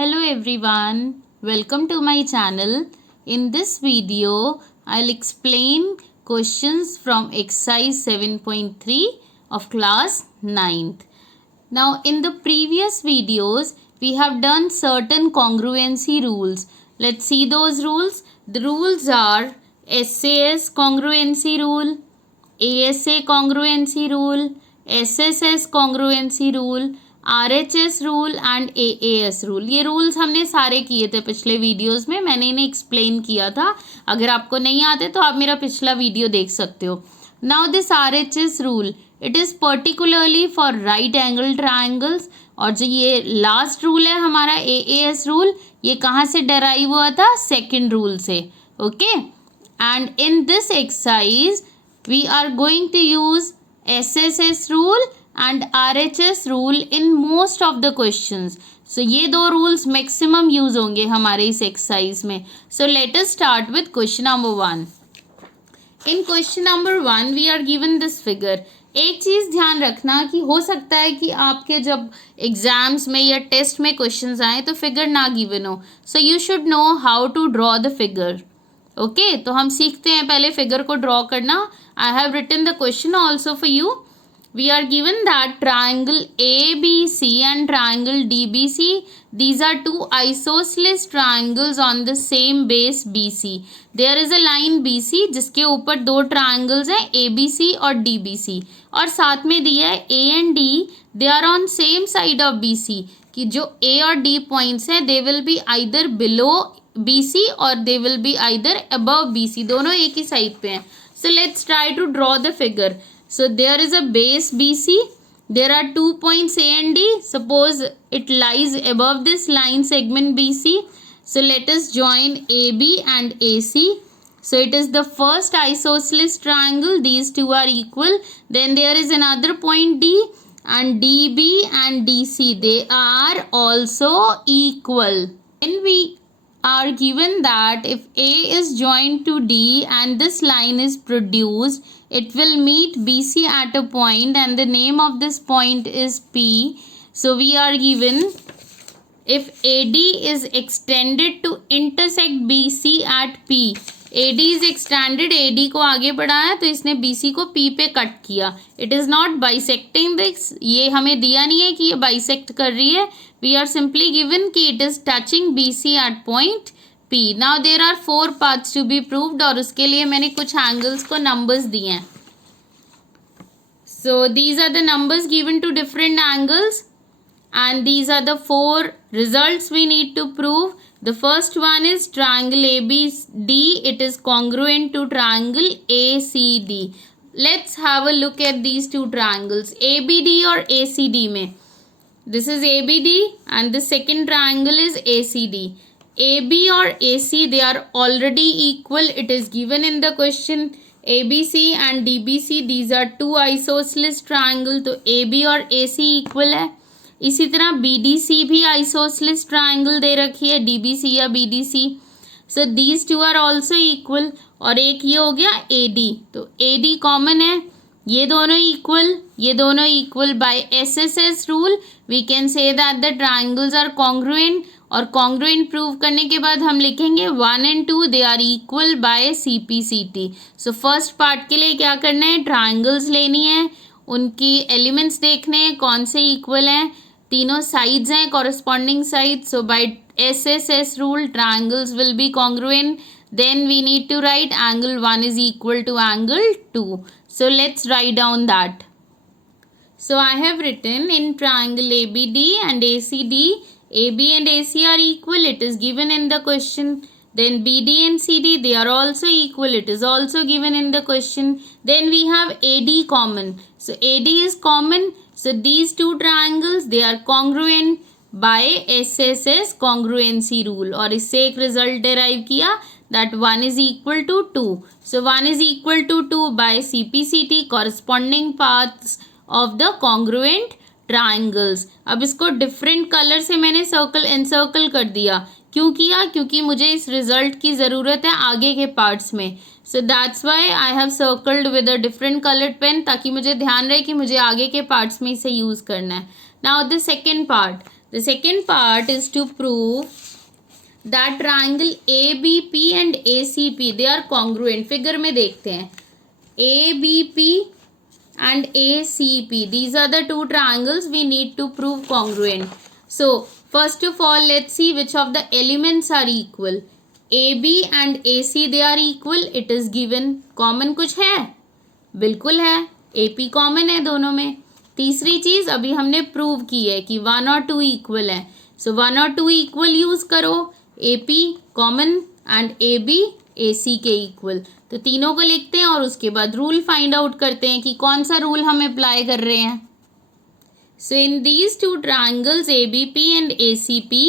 Hello everyone, welcome to my channel. In this video, I'll explain questions from exercise 7.3 of class 9th. Now in the previous videos, we have done certain congruency rules. Let's see those rules. The rules are SAS congruency rule, ASA congruency rule, SSS congruency rule, RHS rule and AAS rule. ये rules हमने सारे किए थे पिछले videos में, मैंने इन्हें explain किया था. अगर आपको नहीं आते तो आप मेरा पिछला वीडियो देख सकते हो. Now this RHS rule it is particularly for right angle triangles. और जो ये लास्ट रूल है हमारा AAS रूल, ये कहाँ से डराइव हुआ था? सेकेंड रूल से. Okay, and in this exercise we are going to use SSS rule and RHS rule in most of the questions. So ये दो rules maximum use होंगे हमारे इस exercise में. So let us start with question number 1. In question number 1 we are given this figure. एक चीज़ ध्यान रखना कि हो सकता है कि आपके जब एग्जाम्स में या टेस्ट में क्वेश्चंस आए तो फिगर ना गिवन हो. So you should know how to draw the figure. Okay तो हम सीखते हैं पहले फिगर को ड्रॉ करना. I have written the question also for you. We are given that triangle ABC and triangle DBC, these are two isosceles triangles on the same base BC. There is a line BC जिसके ऊपर दो triangles हैं ABC और DBC, और साथ में दिया है A and D, they are on same side of BC. कि जो A और D पॉइंट्स हैं they will be either below BC or they will be either above BC. दोनों एक ही साइड पे हैं. So let's try to draw the figure. So there is a base BC. There are 2 points A and D. Suppose it lies above this line segment BC. So let us join AB and AC. So it is the first isosceles triangle. These two are equal. Then there is another point D, and DB and DC, they are also equal. Then we are given that if A is joined to D and this line is produced, it will meet BC at a point and the name of this point is P. So we are given if AD is extended to intersect BC at P. AD is extended, AD को आगे बढ़ाया तो इसने BC को P पे cut किया. It is not bisecting this. ये हमें दिया नहीं है कि ये bisect कर रही है. We are simply given कि it is touching BC at point P. Now there are 4 paths to be proved और उसके लिए मैंने कुछ angles को numbers दिए हैं. So these are the numbers given to different angles and these are the 4 results we need to prove. The first one is triangle ABD. It is congruent to triangle ACD. Let's have a look at these two triangles ABD और ACD में. This is ABD and the second triangle is ACD. AB or AC, they are already equal. It is given in the question. ABC and DBC, these are two isosceles triangle. तो AB और AC equal है. इसी तरह BDC भी isosceles triangle दे रखी है, DBC या BDC. So these two are also equal. और एक ये हो गया AD, तो AD कॉमन है. ये दोनों equal by SSS rule we can say that the triangles are congruent. और कॉन्ग्रुएंट प्रूव करने के बाद हम लिखेंगे 1 and 2 they are equal by CPCT. So first part के लिए क्या करना है? ट्राइंगल्स लेनी है, उनकी एलिमेंट्स देखने हैं कौन से इक्वल हैं. तीनों साइड्स हैं corresponding side. So by SSS rule triangles will be congruent. Then we need to write angle 1 is equal to angle 2. So let's write down that. So I have written in triangle ABD and ACD, AB and AC are equal. It is given in the question. Then BD and CD, they are also equal. It is also given in the question. Then we have AD common. So AD is common. So these two triangles, they are congruent by SSS congruency rule. और इससे एक result derive किया that 1 is equal to 2. So 1 is equal to 2 by CPCT corresponding paths of the congruent triangles. अब इसको different color से मैंने circle encircle कर दिया. क्यों किया? क्योंकि मुझे इस result की ज़रूरत है आगे के parts में. So that's why I have circled with a different colored pen ताकि मुझे ध्यान रहे कि मुझे आगे के parts में इसे use करना है. Now the second part. The second part is to prove that triangle ABP and ACP they are congruent. Figure में देखते हैं ABP and ACP. These are the two triangles we need to prove congruent. So first of all, let's see which of the elements are equal. AB and AC they are equal. It is given. Common कुछ है? बिल्कुल है. AP common है दोनों में. तीसरी चीज अभी हमने प्रूव की है कि 1 और 2 इक्वल है. सो 1 और 2 इक्वल यूज करो. AP common and AB AC के इक्वल. तो तीनों को लिखते हैं और उसके बाद रूल फाइंड आउट करते हैं कि कौन सा रूल हम अप्लाई कर रहे हैं. So in these two triangles ABP and ACP,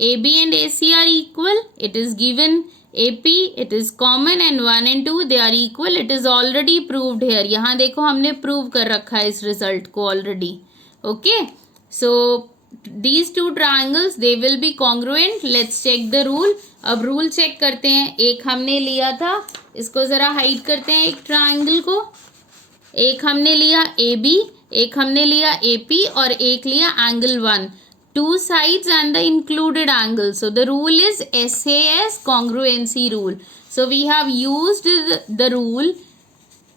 AB and AC are equal. It is given. AP it is common and 1 and 2 they are equal. It is already proved here. यहाँ देखो हमने prove कर रखा है इस result को already. Okay, so these two triangles they will be congruent. Let's check the rule. अब rule check करते हैं. एक हमने लिया था, इसको ज़रा हाइड करते हैं एक ट्राइंगल को. एक हमने लिया AB, एक हमने लिया AP और एक लिया angle 1. 2 sides and the included angle. So the rule is SAS congruency rule. So we have used the rule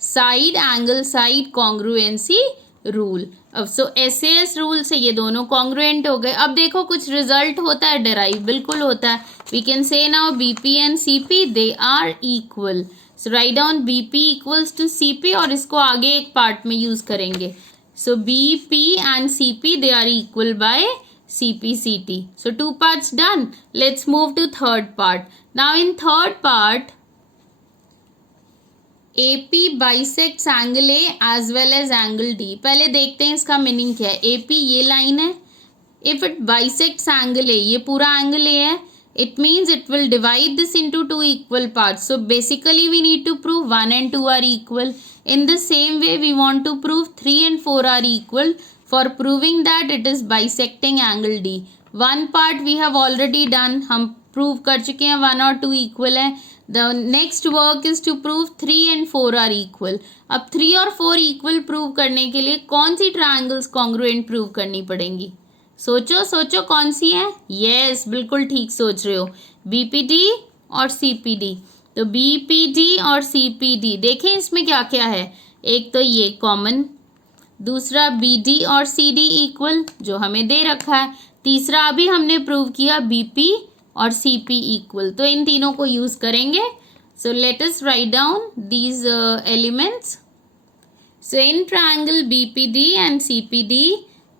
side angle side congruency rule. अब सो SAS रूल से ये दोनों कॉन्ग्रुएंट हो गए. अब देखो कुछ रिजल्ट होता है डेराइव, बिल्कुल होता है. We can say now BP and CP they are equal. So write down BP equals to CP और इसको आगे एक पार्ट में यूज करेंगे. So BP and CP they are equal by CP/CT. So 2 parts done. Let's move to third part. Now in third part AP bisects angle A as well as angle D. पहले देखते हैं इसका meaning क्या है. AP ये line है. If it bisects angle A, ये पूरा एंगल A है, it means it will divide this into 2 equal parts. So basically we need to prove 1 and 2 are equal. In the same way we want to prove 3 and 4 are equal. For proving that it is bisecting angle D. 1 part we have already done. हम prove कर चुके हैं 1 और 2 equal है. The next work is to prove 3 and 4 are equal. अब 3 और 4 equal prove करने के लिए कौन सी ट्राइंगल्स कॉन्ग्रुएंट प्रूव करनी पड़ेंगी? सोचो सोचो कौन सी है. यस, बिल्कुल ठीक सोच रहे हो. BPD और CPD. तो BPD और CPD देखें इसमें क्या क्या है. एक तो ये कॉमन, दूसरा BD और CD इक्वल जो हमें दे रखा है, तीसरा अभी हमने प्रूव किया BP और CP इक्वल. तो इन तीनों को यूज करेंगे. So let us write down these elements. So in triangle BPD and CPD,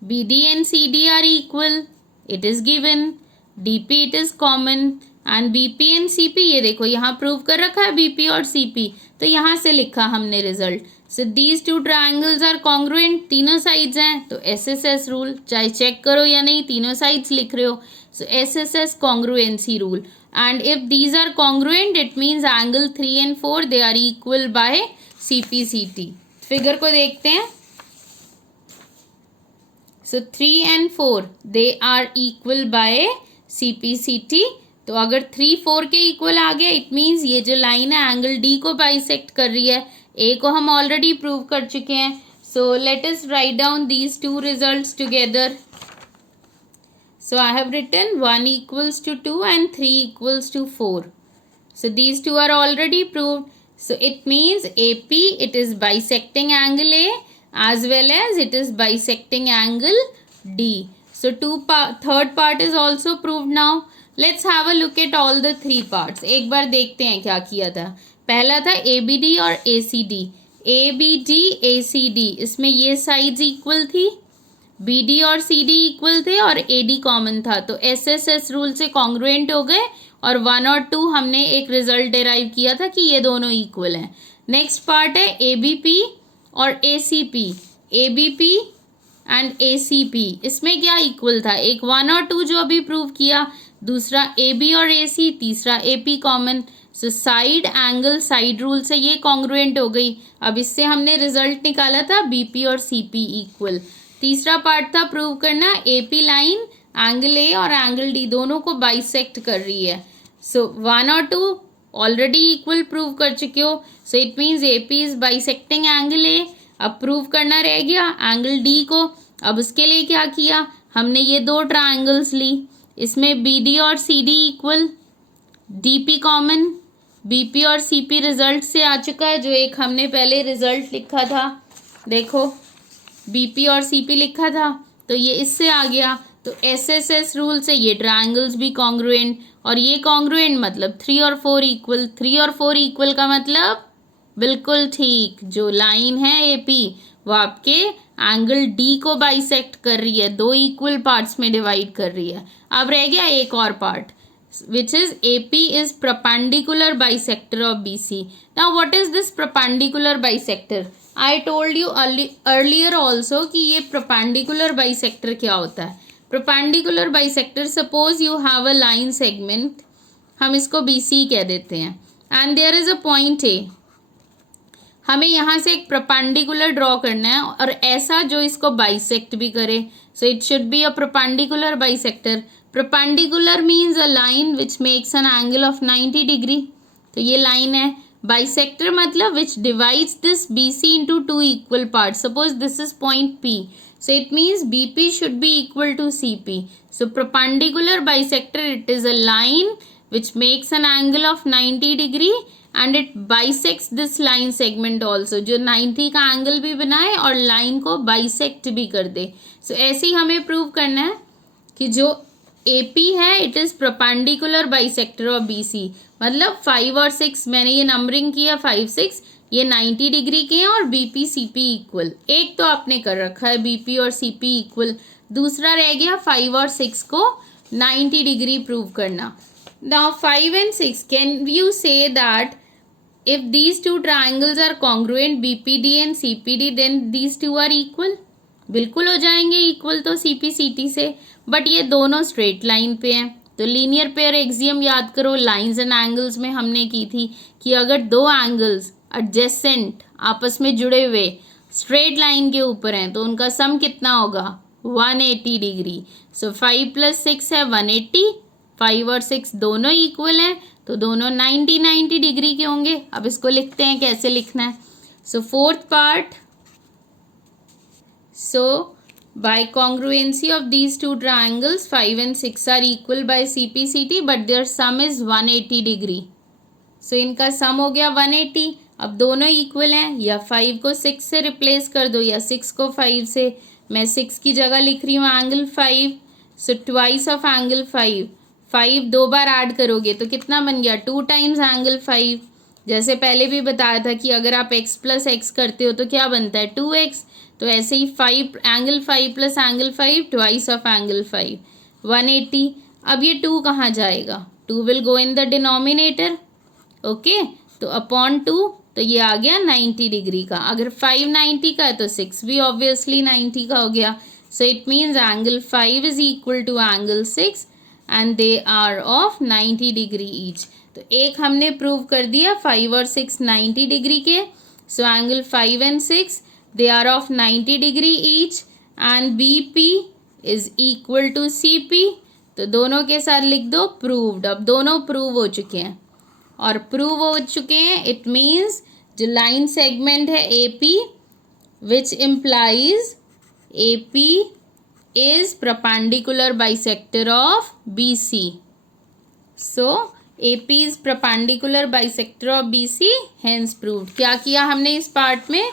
BD and CD are equal. It is given. DP it is common and BP and CP ये देखो यहाँ prove कर रखा है BP और CP. तो यहाँ से लिखा हमने result. So these two triangles are congruent. तीनों साइड्स हैं तो SSS रूल चाहे चेक करो या नहीं, तीनों साइड्स लिख रहे हो. So SSS congruency rule, and if these are congruent it means angle 3 and 4 they are equal by CP/CT. Figure को देखते हैं. So 3 and 4 they are equal by CP/CT. तो अगर 3 4 के इक्वल आ गया इट मीन्स ये जो लाइन है एंगल D को बाइसेक्ट कर रही है. A को हम ऑलरेडी प्रूव कर चुके हैं. सो let us write down these 2 results together. So I have written 1 equals to 2 and 3 equals to 4. So these two are already proved. So it means AP it is bisecting angle A as well as it is bisecting angle D. So third part is also proved now. Let's have a look at all the 3 parts. एक बार देखते हैं क्या किया था. पहला था ABD और ACD. ABD ACD इसमें ये साइड्स इक्वल थी, BD और CD इक्वल थे और AD कॉमन था. तो SSS रूल से कॉन्ग्रुएंट हो गए और 1 और 2 हमने एक रिजल्ट डेराइव किया था कि ये दोनों इक्वल हैं. नेक्स्ट पार्ट है ABP और ACP. ABP एंड ACP इसमें क्या इक्वल था. एक 1 और 2 जो अभी प्रूव किया, दूसरा AB और AC, तीसरा AP common. So side angle side rule से ये कॉन्ग्रुएंट हो गई. अब इससे हमने रिजल्ट निकाला था BP और CP इक्वल. तीसरा पार्ट था प्रूव करना AP लाइन एंगल A और एंगल D दोनों को बाइसेक्ट कर रही है. सो 1 और 2 ऑलरेडी इक्वल प्रूव कर चुके हो. सो it means AP is bisecting angle A. अब प्रूव करना रह गया एंगल D को. अब उसके लिए क्या किया, हमने ये दो ट्राइंगल्स ली, इसमें बी डी और C D equal, D P common, B P और सी पी रिजल्ट से आ चुका है, जो एक हमने पहले रिजल्ट लिखा था, देखो बी पी और सी पी लिखा था, तो ये इससे आ गया। तो एस एस एस रूल से ये ट्राइंगल्स भी कॉन्ग्रुएंट, और ये कॉन्ग्रुएंट मतलब 3 और 4 इक्वल, 3 और 4 इक्वल का मतलब बिल्कुल ठीक, जो लाइन है ए पी वो आपके एंगल डी को बाइसेक्ट कर रही है, दो इक्वल पार्ट्स में डिवाइड कर रही है। अब रह गया एक और part, which is AP is perpendicular bisector of BC. Now what is this perpendicular bisector? I told you earlier also कि ये perpendicular bisector क्या होता है। perpendicular bisector, suppose you have a line segment, हम इसको BC कह देते हैं, and there is a point A, हमें यहाँ से एक परपेंडिकुलर ड्रॉ करना है और ऐसा जो इसको बाइसेक्ट भी करे, so it should be a perpendicular bisector. Perpendicular means a line which makes an angle of 90 degree, तो ये लाइन है। बाइसेक्टर मतलब which divides this B C into two equal part, suppose this is point P, so it means BP should be equal to CP. So perpendicular bisector, it is a line which makes an angle of 90 degree and it bisects this line segment also, जो 90 का angle भी बनाए और line को bisect भी कर दे। So ऐसे ही हमें प्रूव करना है कि जो AP है it is perpendicular bisector of BC, मतलब 5 और 6 मैंने ये नंबरिंग किया, 5 6 ये 90 डिग्री के हैं और BP CP इक्वल, एक तो आपने कर रखा है BP और CP इक्वल, दूसरा रह गया 5 और 6 को 90 डिग्री प्रूव करना। Now 5 and 6 can you say that if these two triangles are congruent BPD and CPD then these two are equal? बिल्कुल हो जाएंगे इक्वल तो CP/CT से, बट ये दोनों स्ट्रेट लाइन पे हैं। तो लीनियर पेयर एक्सियम याद करो, लाइंस एंड एंगल्स में हमने की थी कि अगर दो एंगल्स एडजेसेंट आपस में जुड़े हुए स्ट्रेट लाइन के ऊपर हैं तो उनका सम कितना होगा, 180 डिग्री। सो 5 + 6 है 180, 5 और 6 दोनों इक्वल हैं तो दोनों 90 डिग्री के होंगे। अब इसको लिखते हैं, कैसे लिखना है। So fourth part, so by congruency of these two triangles 5 and 6 are equal by CP/CT but their sum is 180 degree. so इनका सम हो गया 180। अब दोनों इक्वल हैं, या 5 को 6 से रिप्लेस कर दो या 6 को 5 से, मैं 6 की जगह लिख रही हूँ angle 5, so twice of angle 5, 5 दो बार ऐड करोगे तो कितना बन गया, 2 टाइम्स एंगल 5। जैसे पहले भी बताया था कि अगर आप x + x करते हो तो क्या बनता है 2x, तो ऐसे ही 5 angle 5 + angle 5 twice of angle 5 180। अब ये 2 कहाँ जाएगा, 2 will go in the denominator, okay, तो अपॉन 2, तो ये आ गया 90 डिग्री का। अगर 5 90 का है तो 6 भी ऑब्वियसली 90 का हो गया। So it means angle 5 is equal to angle 6 and they are of 90 degree each. तो एक हमने प्रूव कर दिया 5 और 6 90 डिग्री के, so angle 5 and 6 they are of 90 degree each and BP is equal to CP। तो दोनों के साथ लिख दो प्रूव्ड। अब दोनों प्रूव हो चुके हैं, और प्रूव हो चुके हैं इट मीन्स जो लाइन सेगमेंट है AP which implies AP is perpendicular bisector of BC। so AP is perpendicular bisector of BC hence proved। क्या किया हमने इस पार्ट में,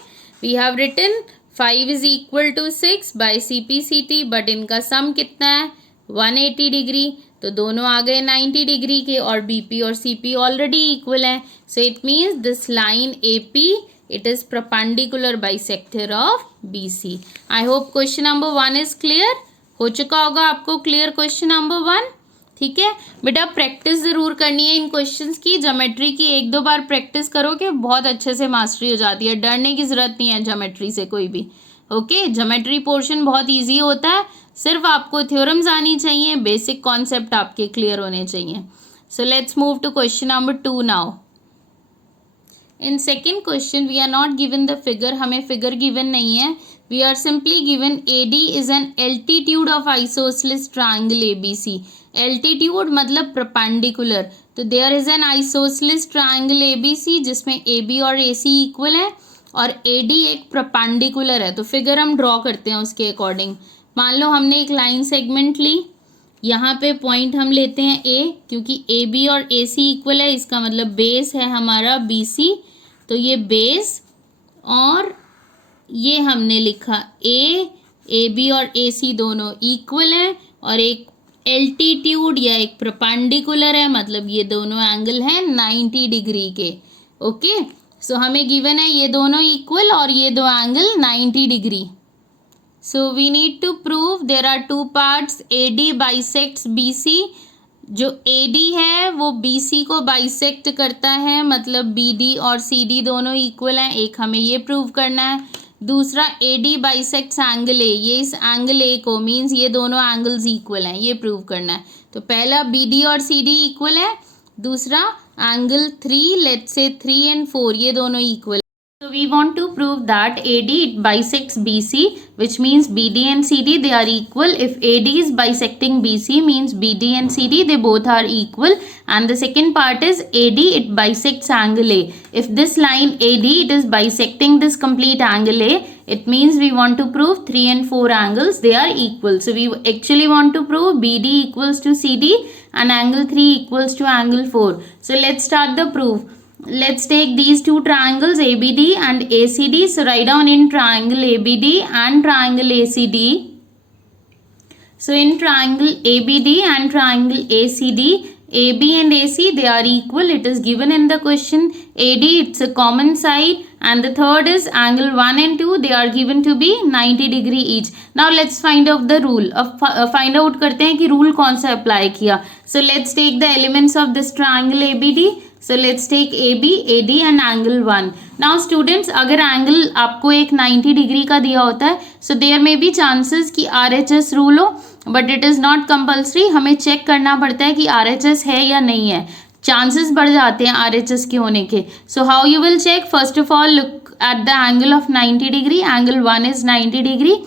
we have written 5 is equal to 6 by CP/CT but इनका सम कितना है 180 डिग्री, तो दोनों आ गए 90 डिग्री के और BP और CP ऑलरेडी इक्वल हैं। सो it means this line AP it is perpendicular bisector of BC। I hope question number 1 is clear, हो चुका होगा आपको क्लियर क्वेश्चन नंबर 1। ठीक है बेटा, प्रैक्टिस ज़रूर करनी है इन क्वेश्चंस की, ज्योमेट्री की 1-2 बार प्रैक्टिस करोगे बहुत अच्छे से मास्टरी हो जाती है, डरने की ज़रूरत नहीं है ज्योमेट्री से कोई भी। ओके, ज्योमेट्री पोर्शन बहुत इजी होता है, सिर्फ आपको थ्योरम्स आनी चाहिए, बेसिक कॉन्सेप्ट आपके क्लियर होने चाहिए। So let's move to question number 2 now. In second question we are not given the figure, हमें फिगर गिवन नहीं है, we are simply given AD is an altitude of isosceles triangle ABC। Altitude मतलब perpendicular, तो there is an isosceles triangle ABC जिसमें AB और AC equal है और AD एक परपेंडिकुलर है। तो फिगर हम ड्रॉ करते हैं उसके अकॉर्डिंग। मान लो हमने एक लाइन सेगमेंट ली, यहाँ पे पॉइंट हम लेते हैं ए, क्योंकि ए बी और ए सी इक्वल है, इसका मतलब बेस है हमारा बी सी, तो ये बेस, और ये हमने लिखा ए बी और ए सी दोनों इक्वल हैं, और एक एल्टीट्यूड या एक परपेंडिकुलर है, मतलब ये दोनों एंगल हैं 90 डिग्री के। ओके, सो हमें गिवन है ये दोनों इक्वल और ये दो angle 90 degree. So we need to prove there are two parts, A D bisects B C. जो ए डी है वो बी सी को बाइसेक्ट करता है, मतलब बी डी और सी डी दोनों इक्वल हैं, एक हमें ये प्रूव करना है। दूसरा ए डी बाइसेक्ट्स एंगल ए, ये इस एंगल ए को, मीन्स ये दोनों एंगल्स इक्वल हैं, ये प्रूव करना है। तो पहला बी डी और सी डी इक्वल है, दूसरा एंगल 3, लेट्स से 3 and 4, ये दोनों equal. So we want to prove that AD it bisects BC, which means BD and CD they are equal. If AD is bisecting BC, means BD and CD they both are equal. And the second part is AD it bisects angle A. If this line AD it is bisecting this complete angle A, it means we want to prove 3 and 4 angles they are equal. So we actually want to prove BD equals to CD and angle 3 equals to angle 4. So let's start the proof. Let's take these two triangles ABD and ACD. So write down in triangle ABD and triangle ACD. So in triangle ABD and triangle ACD, AB and AC they are equal. It is given in the question. AD it's a common side, and the third is angle 1 and 2 they are given to be 90 degree each. Now let's find out the rule. अब find out करते हैं कि rule कौन सा apply किया. So let's take the elements of this triangle ABD. So let's take AB, AD and angle 1. Now students, अगर angle आपको एक 90 डिग्री का दिया होता है, so there may be chances कि RHS rule हो, but it is not compulsory. हमें चेक करना पड़ता है कि RHS है या नहीं है, चांसेस बढ़ जाते हैं RHS के होने के. So how you will check? First of all, look at the angle of 90 degree. Angle 1 is 90 degree.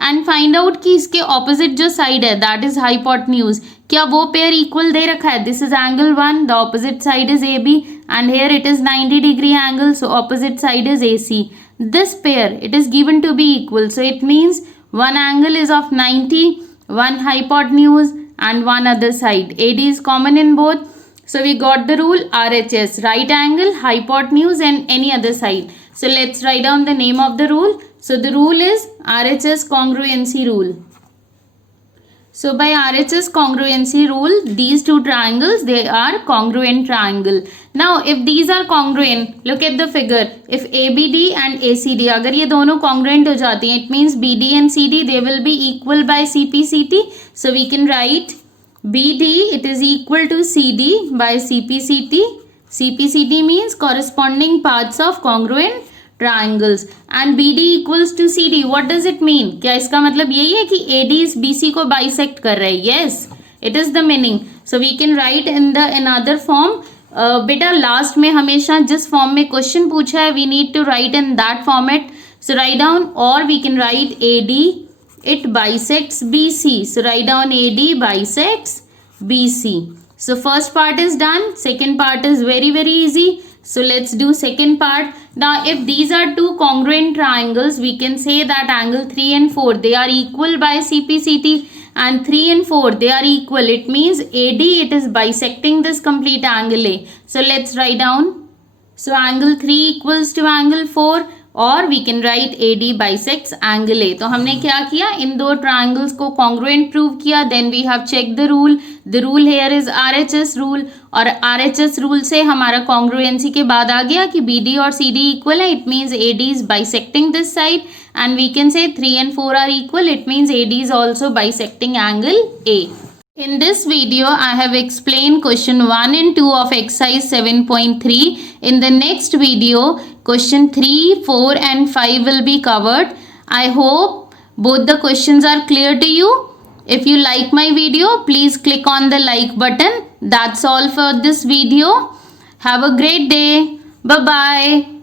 And find out कि इसके ऑपोजिट जो साइड है दैट इज हाइपोटेन्यूज, क्या वो पेयर इक्वल दे रखा है? This is angle 1, the opposite side is A B, and here it is 90 degree angle, so opposite side is A C. This pair it is given to be equal, so it means one angle is of 90, one hypotenuse and one other side. AD is common in both. So we got the rule RHS, right angle, hypotenuse and any other side. So let's write down the name of the rule. So the rule is RHS congruency rule. So by RHS congruency rule, these two triangles, they are congruent triangle. Now if these are congruent, look at the figure. If ABD and ACD, अगर ये दोनों congruent हो जाती हैं, it means BD and CD, they will be equal by CPCT. So we can write BD, it is equal to CD by CPCT. CPCT means corresponding paths of congruent triangles, and BD equals to CD. What does it mean? क्या इसका मतलब यही है कि AD इस BC को bisect कर रहा है? Yes, it is the meaning. So we can write in the another form. बेटा लास्ट में हमेशा जिस फॉर्म में क्वेश्चन पूछा है, we need to write in that format. So write down, or we can write AD it bisects BC. So write down AD bisects BC. So first part is done. Second part is very easy. So let's do second part. Now if these are two congruent triangles, we can say that angle 3 and 4 they are equal by CPCT, and 3 and 4 they are equal. It means AD it is bisecting this complete angle A. So let's write down. So angle 3 equals to angle 4, और we can write AD bisects angle A. तो हमने क्या किया, इन दो triangles को congruent prove किया. Then we have checked the rule. The rule here is RHS rule, और RHS rule से हमारा congruency के बाद आ गया कि BD और CD equal है. It means AD is bisecting this side, and we can say 3 and 4 are equal. It means AD is also bisecting angle A. In this video, I have explained question 1 and 2 of exercise 7.3. In the next video, question 3, 4 and 5 will be covered. I hope both the questions are clear to you. If you like my video, please click on the like button. That's all for this video. Have a great day. Bye-bye.